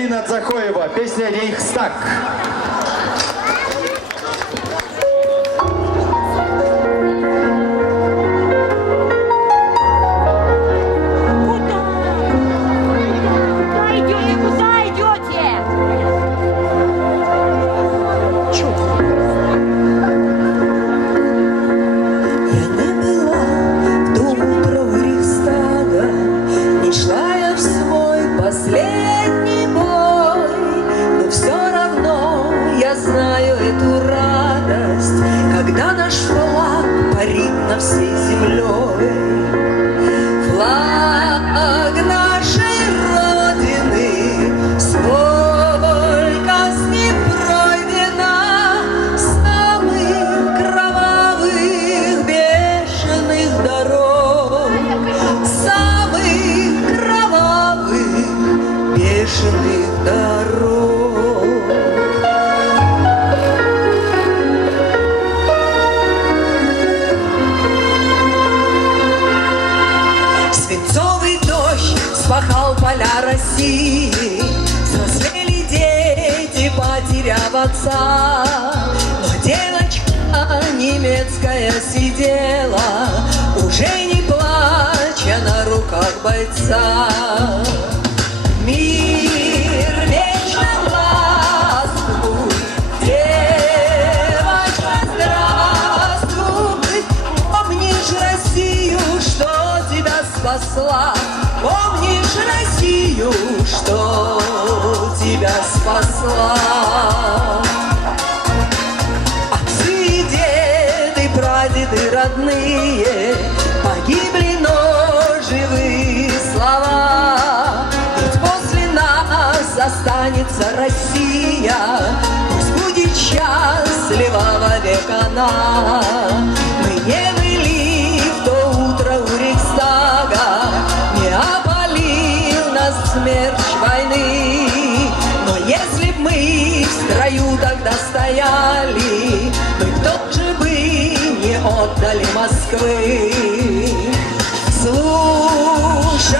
Алина Дзахоева, песня «Рейхстаг». Последний бой, но все равно я знаю эту радость, когда наш флаг парит над всей землей. Флаг нашей Родины, сколько с ним пройдено самых кровавых, бешеных дорог, самых кровавых, бешеных дорог. Свинцовый дождь спахал поля России, взрослели дети, потеряв отца. Но девочка немецкая сидела, уже не плача, на руках бойца. Мир вечно властвуй, девочка, здравствуй. Помнишь Россию, что тебя спасла? Помнишь Россию, что тебя спасла? Отцы и деды, прадеды родные погибли, но живы слова. Останется Россия, пусть будет счастлива вовек она. Мы не были в то утро у Рейхстага, не опалил нас смерч войны. Но если б мы в строю тогда стояли, мы тоже бы не отдали Москвы. Слушай,